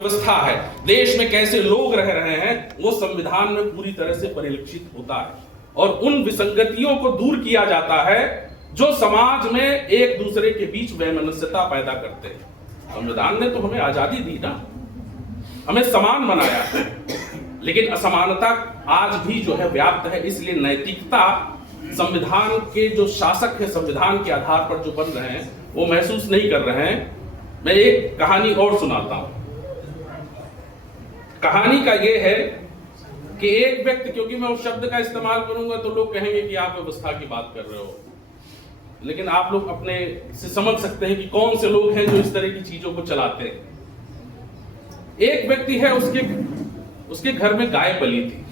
व्यवस्था है, देश में कैसे लोग रह रहे हैं, वो संविधान में पूरी तरह से परिलक्षित होता है और उन विसंगतियों को दूर किया जाता है जो समाज में एक दूसरे के बीच वैमनस्यता पैदा करते हैं। संविधान ने तो हमें आजादी दी ना, हमें समान बनाया है, लेकिन असमानता आज भी जो है व्याप्त है। इसलिए नैतिकता संविधान के जो शासक है, संविधान के आधार पर जो बन रहे हैं, वो महसूस नहीं कर रहे हैं। मैं एक कहानी और सुनाता हूं। कहानी का ये है कि एक व्यक्ति, क्योंकि मैं उस शब्द का इस्तेमाल करूंगा तो लोग कहेंगे कि आप व्यवस्था की बात कर रहे हो, लेकिन आप लोग अपने से समझ सकते हैं कि कौन से लोग हैं जो इस तरह की चीजों को चलाते हैं। एक व्यक्ति है, उसके घर में गाय पली थी।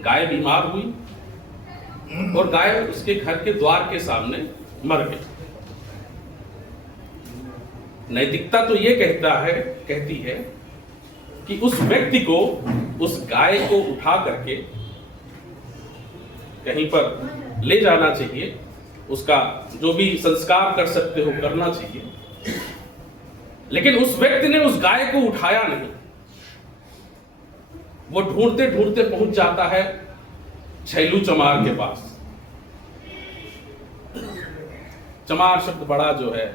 गाय बीमार हुई और गाय उसके घर के द्वार के सामने मर गई। नैतिकता तो ये कहती है कि उस व्यक्ति को उस गाय को उठा करके कहीं पर ले जाना चाहिए, उसका जो भी संस्कार कर सकते हो करना चाहिए, लेकिन उस व्यक्ति ने उस गाय को उठाया नहीं। वो ढूंढते ढूंढते पहुंच जाता है छैलू चमार के पास। चमार शब्द बड़ा जो है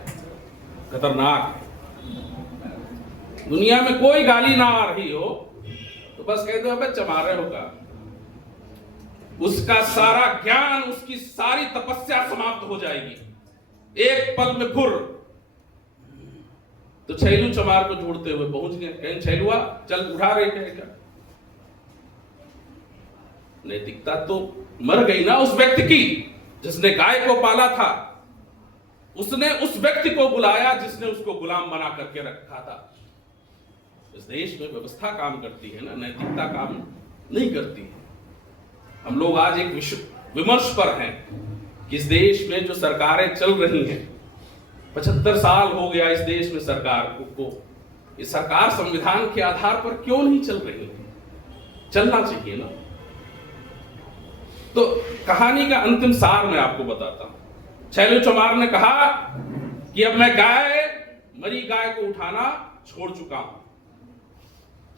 खतरनाक है। दुनिया में कोई गाली ना आ रही हो तो बस कहते हो चमारे होगा। उसका सारा ज्ञान, उसकी सारी तपस्या समाप्त हो जाएगी एक पल में फुर। तो छैलू चमार को ढूंढते हुए पहुंच गए। कहीं छैलुआ चल उठा रहे थे क्या? नैतिकता तो मर गई ना उस व्यक्ति की जिसने गाय को पाला था। उसने उस व्यक्ति को बुलाया जिसने उसको गुलाम बना करके रखा था। इस देश में व्यवस्था काम करती है ना, नैतिकता काम नहीं करती है। हम लोग आज एक विमर्श पर हैं कि इस देश में जो सरकारें चल रही हैं, 75 साल हो गया इस देश में सरकार को, इस सरकार संविधान के आधार पर क्यों नहीं चल रही है? चलना चाहिए ना। तो कहानी का अंतिम सार मैं आपको बताता हूं। छैलू चमार ने कहा कि अब मैं मरी गाय को उठाना छोड़ चुका हूं,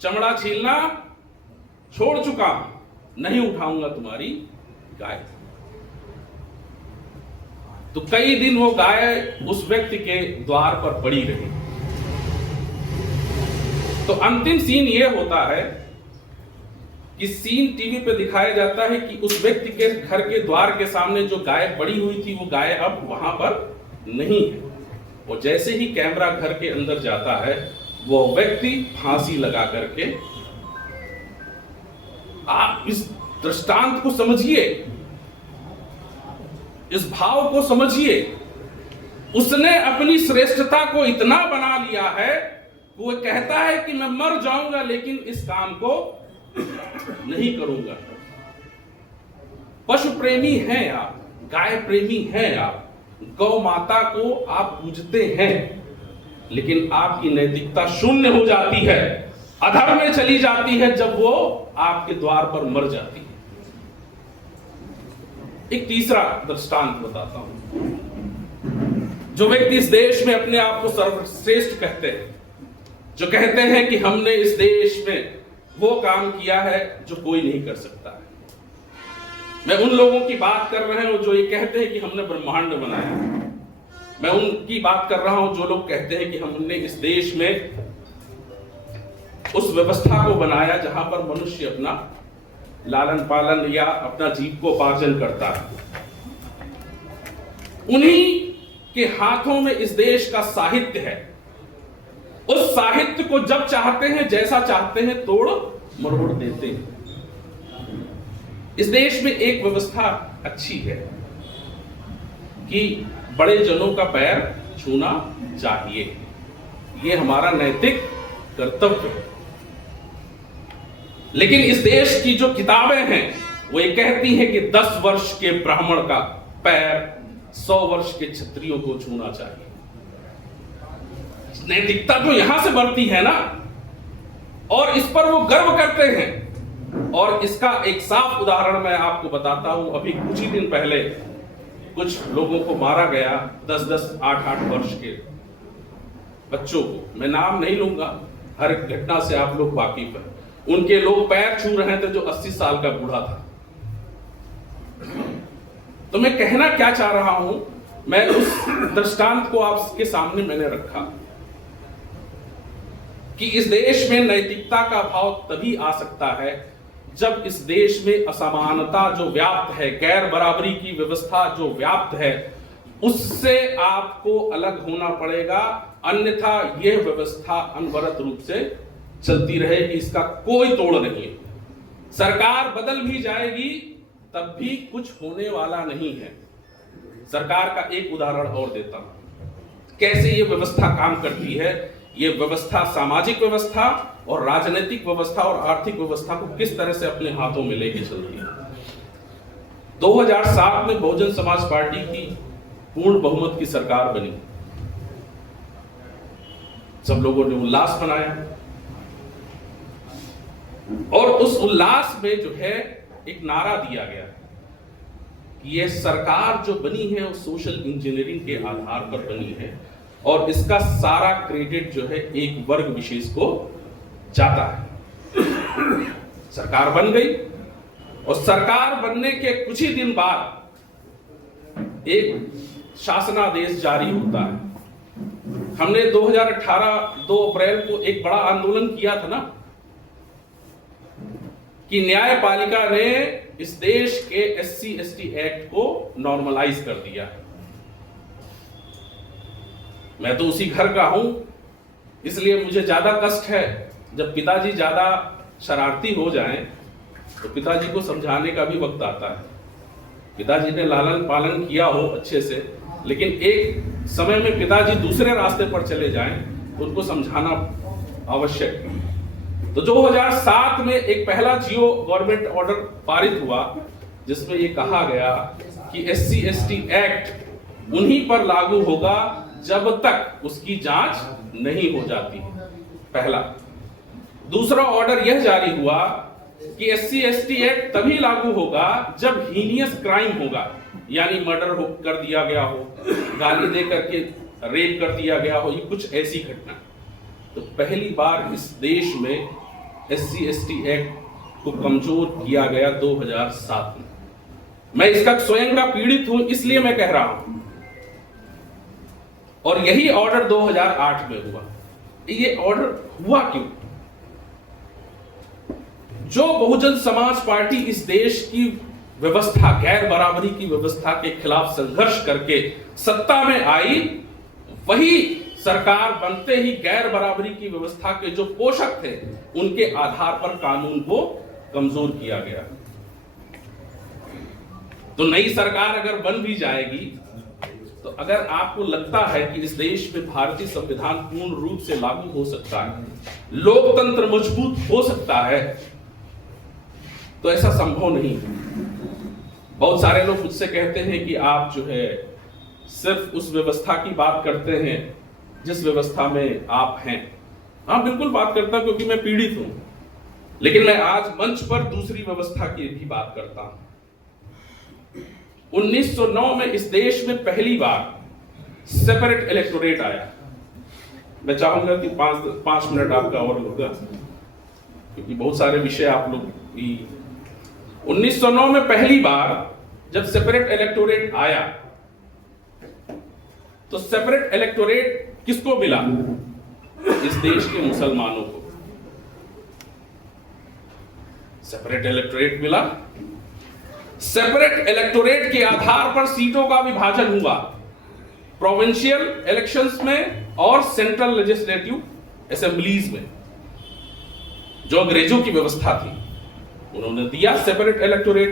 चमड़ा छीलना छोड़ चुका हूं, नहीं उठाऊंगा तुम्हारी गाय। तो कई दिन वो गाय उस व्यक्ति के द्वार पर पड़ी रही। तो अंतिम सीन ये होता है कि सीन टीवी पे दिखाया जाता है कि उस व्यक्ति के घर के द्वार के सामने जो गाय पड़ी हुई थी, वो गाय अब वहां पर नहीं है। और जैसे ही कैमरा घर के अंदर जाता है, वो व्यक्ति फांसी लगा करके, आप इस दृष्टांत को समझिए, इस भाव को समझिए। उसने अपनी श्रेष्ठता को इतना बना लिया है, वो कहता है कि मैं मर जाऊंगा लेकिन इस काम को नहीं करूंगा। पशु प्रेमी हैं आप, गाय प्रेमी हैं आप, गौ माता को आप पूजते हैं, लेकिन आपकी नैतिकता शून्य हो जाती है, अधर्म में चली जाती है जब वो आपके द्वार पर मर जाती है। एक तीसरा दृष्टांत बताता हूं। जो व्यक्ति इस देश में अपने आप को सर्वश्रेष्ठ कहते हैं, जो कहते हैं कि हमने इस देश में वो काम किया है जो कोई नहीं कर सकता है। मैं उन लोगों की बात कर रहे हूं जो ये कहते हैं कि हमने ब्रह्मांड बनाया। मैं उनकी बात कर रहा हूं जो लोग कहते हैं कि हमने इस देश में उस व्यवस्था को बनाया जहां पर मनुष्य अपना लालन पालन या अपना जीविकोपार्जन करता है। उन्हीं के हाथों में इस देश का साहित्य है। उस साहित्य को जब चाहते हैं, जैसा चाहते हैं, तोड़ मरोड़ देते हैं। इस देश में एक व्यवस्था अच्छी है कि बड़े जनों का पैर छूना चाहिए, ये हमारा नैतिक कर्तव्य है। लेकिन इस देश की जो किताबें हैं वो ये कहती हैं कि 10 वर्ष के ब्राह्मण का पैर 100 वर्ष के क्षत्रियों को छूना चाहिए। नैतिकता तो यहां से बढ़ती है ना, और इस पर वो गर्व करते हैं। और इसका एक साफ उदाहरण मैं आपको बताता हूं। अभी कुछ ही दिन पहले कुछ लोगों को मारा गया, 10-10, 8-8 वर्ष के। बच्चों को, मैं नाम नहीं लूंगा, हर घटना से आप लोग वाकिफ हैं, उनके लोग पैर छू रहे थे जो 80 साल का बूढ़ा था। तो मैं कहना क्या चाह रहा हूं, मैं उस दृष्टांत को आपके सामने मैंने रखा कि इस देश में नैतिकता का भाव तभी आ सकता है जब इस देश में असमानता जो व्याप्त है, गैर बराबरी की व्यवस्था जो व्याप्त है, उससे आपको अलग होना पड़ेगा, अन्यथा यह व्यवस्था अनवरत रूप से चलती रहेगी, इसका कोई तोड़ नहीं है। सरकार बदल भी जाएगी तब भी कुछ होने वाला नहीं है। सरकार का एक उदाहरण और देता हूं कैसे यह व्यवस्था काम करती है। यह व्यवस्था सामाजिक व्यवस्था और राजनीतिक व्यवस्था और आर्थिक व्यवस्था को किस तरह से अपने हाथों में लेके चलती है। 2007 में बहुजन समाज पार्टी की पूर्ण बहुमत की सरकार बनी, सब लोगों ने उल्लास मनाया और उस उल्लास में जो है एक नारा दिया गया कि यह सरकार जो बनी है वो सोशल इंजीनियरिंग के आधार पर बनी है और इसका सारा क्रेडिट जो है एक वर्ग विशेष को जाता है। सरकार बन गई और सरकार बनने के कुछ ही दिन बाद एक शासनादेश जारी होता है। हमने 2018 2 अप्रैल को एक बड़ा आंदोलन किया था ना कि न्यायपालिका ने इस देश के SC/ST एक्ट को नॉर्मलाइज कर दिया। मैं तो उसी घर का हूं, इसलिए मुझे ज्यादा कष्ट है जब पिताजी ज्यादा शरारती हो जाएं तो पिताजी को समझाने का भी वक्त आता है। पिताजी ने लालन पालन किया हो अच्छे से, लेकिन एक समय में पिताजी दूसरे रास्ते पर चले जाएं तो उनको समझाना आवश्यक है। तो 2007 में एक पहला जियो गवर्नमेंट ऑर्डर पारित हुआ जिसमें यह कहा गया कि SC/ST एक्ट उन्हीं पर लागू होगा जब तक उसकी जांच नहीं हो जाती। पहला। दूसरा ऑर्डर यह जारी हुआ कि SC/ST एक्ट तभी लागू होगा जब हीनियस क्राइम होगा, यानी मर्डर कर दिया गया हो, गाली दे करके रेप कर दिया गया हो, ये कुछ ऐसी घटना। तो पहली बार इस देश में SC/ST एक्ट को कमजोर किया गया 2007 में। मैं इसका स्वयं का पीड़ित हूं, इसलिए मैं कह रहा हूं। और यही ऑर्डर 2008 में हुआ। ये ऑर्डर हुआ क्यों? जो बहुजन समाज पार्टी इस देश की व्यवस्था, गैर बराबरी की व्यवस्था के खिलाफ संघर्ष करके सत्ता में आई, वही सरकार बनते ही गैर बराबरी की व्यवस्था के जो पोषक थे उनके आधार पर कानून को कमजोर किया गया। तो नई सरकार अगर बन भी जाएगी तो अगर आपको लगता है कि इस देश में भारतीय संविधान पूर्ण रूप से लागू हो सकता है, लोकतंत्र मजबूत हो सकता है, तो ऐसा संभव नहीं। बहुत सारे लोग मुझसे कहते हैं कि आप जो है सिर्फ उस व्यवस्था की बात करते हैं जिस व्यवस्था में आप हैं। हाँ, बिल्कुल बात करता हूं क्योंकि मैं पीड़ित हूं, लेकिन मैं आज मंच पर दूसरी व्यवस्था की भी बात करता हूं। 1909 में इस देश में पहली बार सेपरेट इलेक्टोरेट आया। मैं चाहूंगा कि 5 मिनट आपका और होगा क्योंकि बहुत सारे विषय आप लोग भी। 1909 में पहली बार जब सेपरेट इलेक्टोरेट आया तो सेपरेट इलेक्टोरेट किसको मिला? इस देश के मुसलमानों को सेपरेट इलेक्टोरेट मिला। सेपरेट इलेक्टोरेट के आधार पर सीटों का विभाजन हुआ, प्रोविंशियल इलेक्शंस में और सेंट्रल लेजिस्लेटिव असेंबलीज में। जो अंग्रेजों की व्यवस्था थी उन्होंने दिया सेपरेट इलेक्टोरेट।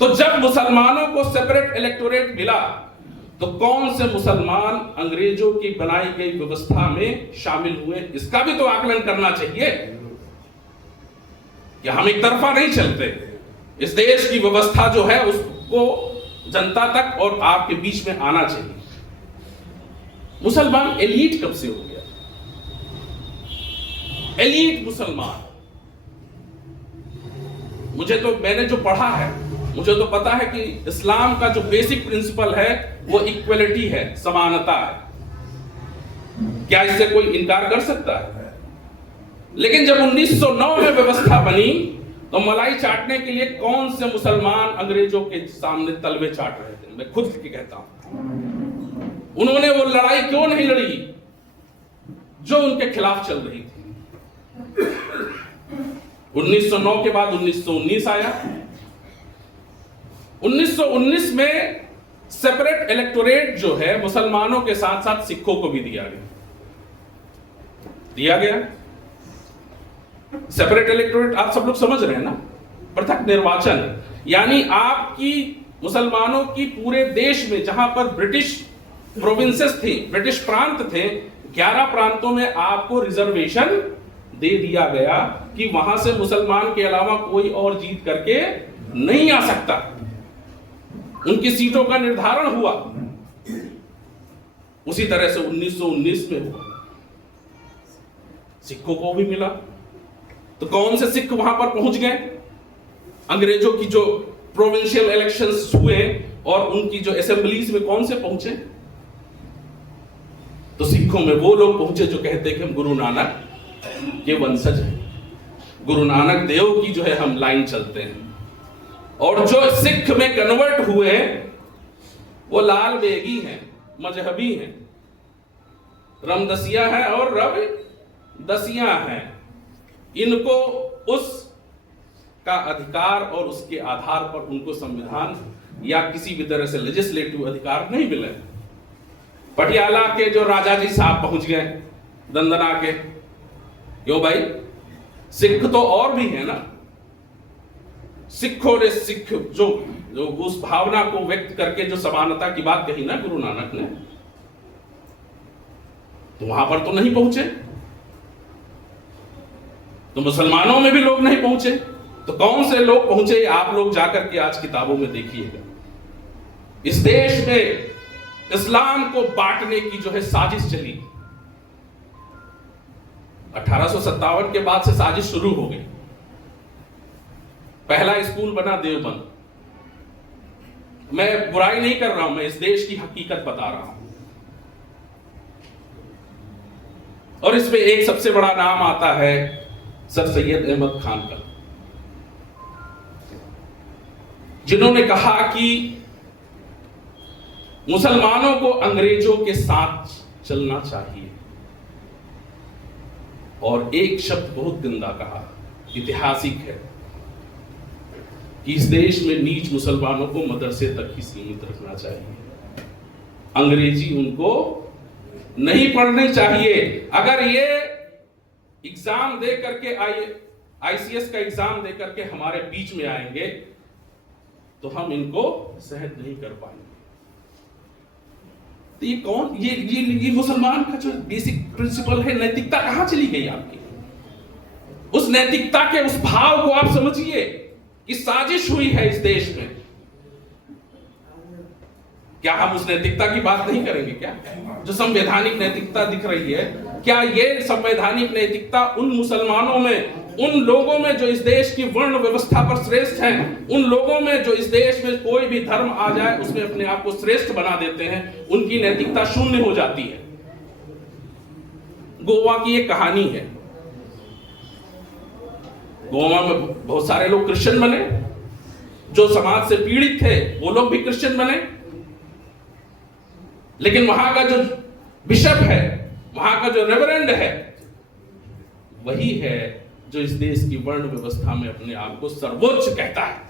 तो जब मुसलमानों को सेपरेट इलेक्टोरेट मिला तो कौन से मुसलमान अंग्रेजों की बनाई गई व्यवस्था में शामिल हुए, इसका भी तो आकलन करना चाहिए कि हम एक तरफा नहीं चलते। इस देश की व्यवस्था जो है उसको जनता तक और आपके बीच में आना चाहिए। मुसलमान एलीट कब से हो गया? एलीट मुसलमान, मैंने जो पढ़ा है मुझे तो पता है कि इस्लाम का जो बेसिक प्रिंसिपल है वो इक्वलिटी है, समानता है। क्या इससे कोई इनकार कर सकता है? लेकिन जब 1909 में व्यवस्था बनी तो मलाई चाटने के लिए कौन से मुसलमान अंग्रेजों के सामने तलवे चाट रहे थे? मैं खुद की कहता हूं, उन्होंने वो लड़ाई क्यों नहीं लड़ी जो उनके खिलाफ चल रही थी? 1909 के बाद 1919 आया। 1919 में सेपरेट इलेक्टोरेट जो है मुसलमानों के साथ साथ सिखों को भी दिया गया। सेपरेट इलेक्टोरेट आप सब लोग समझ रहे हैं ना, पृथक निर्वाचन, यानी आपकी मुसलमानों की पूरे देश में जहां पर ब्रिटिश प्रोविंसेस थी, ब्रिटिश प्रांत थे, 11 प्रांतों में आपको रिजर्वेशन दे दिया गया कि वहां से मुसलमान के अलावा कोई और जीत करके नहीं आ सकता। उनकी सीटों का निर्धारण हुआ। उसी तरह से 1919 में हुआ, सिखों को भी मिला। तो कौन से सिख वहां पर पहुंच गए? अंग्रेजों की जो प्रोविंशियल इलेक्शंस हुए और उनकी जो असेंबलीज में कौन से पहुंचे? तो सिखों में वो लोग पहुंचे जो कहते कि हम गुरु नानक के वंशज हैं, गुरु नानक देव की जो है हम लाइन चलते हैं। और जो सिख में कन्वर्ट हुए वो लाल बेगी हैं, मजहबी हैं, रमदसिया हैं और रब दसिया हैं। इनको उस का अधिकार और उसके आधार पर उनको संविधान या किसी भी तरह से लेजिस्लेटिव अधिकार नहीं मिले। पटियाला के जो राजा जी साहब पहुंच गए दंदना के, क्यों भाई? सिख तो और भी है ना। सिखों ने सिख जो उस भावना को व्यक्त करके जो समानता की बात कही ना गुरु नानक ने, तो वहां पर तो नहीं पहुंचे। तो मुसलमानों में भी लोग नहीं पहुंचे। तो कौन से लोग पहुंचे? आप लोग जाकर के आज किताबों में देखिएगा। इस देश में इस्लाम को बांटने की जो है साजिश चली। 1857 के बाद से साजिश शुरू हो गई। पहला स्कूल बना देवबंद। मैं बुराई नहीं कर रहा हूं, मैं इस देश की हकीकत बता रहा हूं। और इसमें एक सबसे बड़ा नाम आता है सर सैयद अहमद खान का, जिन्होंने कहा कि मुसलमानों को अंग्रेजों के साथ चलना चाहिए। और एक शब्द बहुत गंदा कहा, ऐतिहासिक है, कि इस देश में नीच मुसलमानों को मदरसे तक ही सीमित रखना चाहिए, अंग्रेजी उनको नहीं पढ़नी चाहिए। अगर ये एग्जाम दे करके आईसीएस का एग्जाम दे करके हमारे बीच में आएंगे तो हम इनको सहन नहीं कर पाएंगे। तो ये कौन, ये मुसलमान का जो बेसिक प्रिंसिपल है, नैतिकता कहां चली गई आपकी? उस नैतिकता के उस भाव को आप समझिए कि साजिश हुई है इस देश में। क्या हम उस नैतिकता की बात नहीं करेंगे? क्या जो संवैधानिक नैतिकता दिख रही है, क्या ये संवैधानिक नैतिकता उन मुसलमानों में, उन लोगों में जो इस देश की वर्ण व्यवस्था पर श्रेष्ठ हैं, उन लोगों में जो इस देश में कोई भी धर्म आ जाए उसमें अपने आप को श्रेष्ठ बना देते हैं, उनकी नैतिकता शून्य हो जाती है? गोवा की एक कहानी है। गोवा में बहुत सारे लोग क्रिश्चियन बने, जो समाज से पीड़ित थे वो लोग भी क्रिश्चियन बने। लेकिन वहां का जो बिशप है, वहां का जो रेवरेंड है, वही है जो इस देश की वर्ण व्यवस्था में अपने आप को सर्वोच्च कहता है।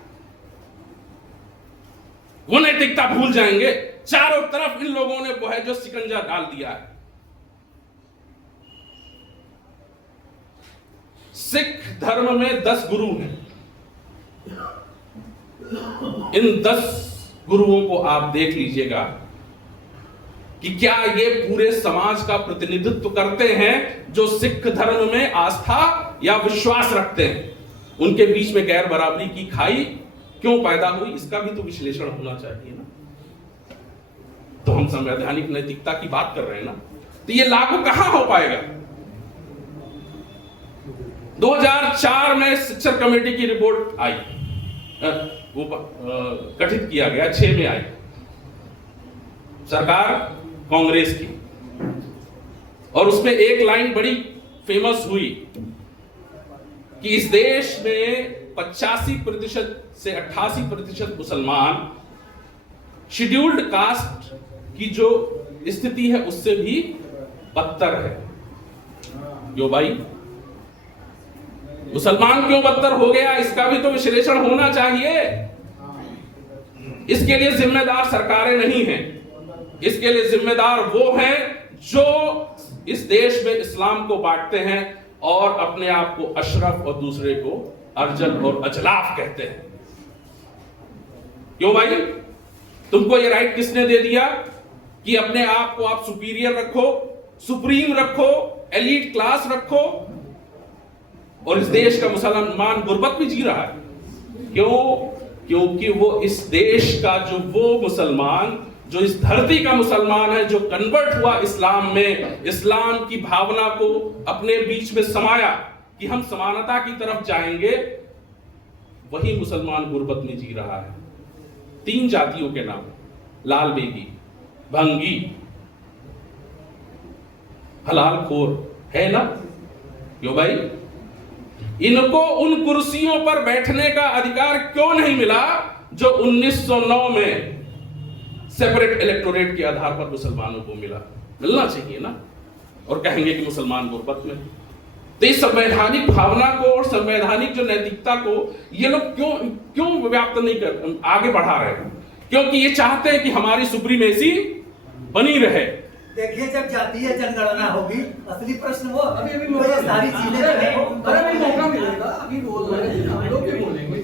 वो नैतिकता भूल जाएंगे। चारों तरफ इन लोगों ने वो है जो शिकंजा डाल दिया है। सिख धर्म में 10 गुरु हैं। इन 10 गुरुओं को आप देख लीजिएगा कि क्या ये पूरे समाज का प्रतिनिधित्व करते हैं जो सिख धर्म में आस्था या विश्वास रखते हैं। उनके बीच में गैर बराबरी की खाई क्यों पैदा हुई, इसका भी तो विश्लेषण होना चाहिए ना। तो हम संवैधानिक नैतिकता की बात कर रहे हैं ना, तो ये लागू कहां हो पाएगा? 2004 में शिक्षक कमेटी की रिपोर्ट आई, वो गठित किया गया, 6 में आई, सरकार कांग्रेस की। और उसमें एक लाइन बड़ी फेमस हुई कि इस देश में 85% से 88% मुसलमान शेड्यूल्ड कास्ट की जो स्थिति है उससे भी बदतर है। क्यों भाई, मुसलमान क्यों बदतर हो गया, इसका भी तो विश्लेषण होना चाहिए। इसके लिए जिम्मेदार सरकारें नहीं हैं, इसके लिए जिम्मेदार वो हैं जो इस देश में इस्लाम को बांटते हैं और अपने आप को अशरफ और दूसरे को अर्जल और अजलाफ कहते हैं। क्यों भाई, तुमको ये राइट किसने दे दिया कि अपने आप को आप सुपीरियर रखो, सुप्रीम रखो, एलीट क्लास रखो? और इस देश का मुसलमान गुर्बत में जी रहा है। क्यों? क्योंकि वो इस देश का वो मुसलमान, जो इस धरती का मुसलमान है, जो कन्वर्ट हुआ इस्लाम में, इस्लाम की भावना को अपने बीच में समाया कि हम समानता की तरफ जाएंगे, वही मुसलमान गुर्बत में जी रहा है। 3 जातियों के नाम, लाल बेगी, भंगी, हलालखोर है ना। क्यों भाई, इनको उन कुर्सियों पर बैठने का अधिकार क्यों नहीं मिला जो 1909 में सेपरेट इलेक्टोरेट के आधार पर मुसलमानों को मिलना चाहिए ना। और कहेंगे कि मुसलमान गुर्बत में। तो इस संवैधानिक भावना को और संवैधानिक जो नैतिकता को ये लोग क्यों व्याप्त नहीं कर आगे बढ़ा रहे हैं? क्योंकि ये चाहते हैं कि हमारी सुप्रीमेसी बनी रहे। देखिए, जब जातीय जनगणना होगी, असली प्रश्न वो अभी तो ये सारी चीजें अभी मौका मिलेगा, अभी बोल रहे हैं, हम लोग भी बोलेंगे।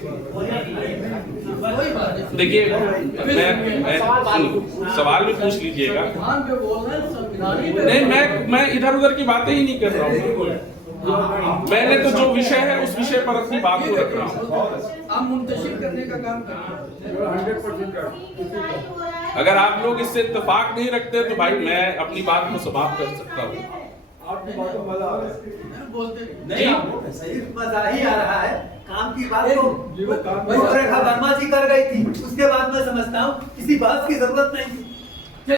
देखिए, मैं सवाल भी पूछ लीजिएगा। संविधान पे बोल रहे हैं, संविधान ही पे नहीं, मैं इधर उधर की बातें ही नहीं कर रहा हूँ। मैंने तो जो विषय है उस विषय पर अपनी बात को रख रहा हूँ। आप मुंतशिर करने का काम कर रहे हैं 100%। अगर आप लोग इससे इत्तेफाक नहीं रखते तो भाई मैं अपनी बात को समाप्त कर सकता हूँ। बोलते नहीं, सही मजा ही आ रहा है। काम की बात तो रूपरेखा वर्मा जी कर गई थी, उसके बाद मैं समझता हूँ किसी बात की जरूरत नहीं थी।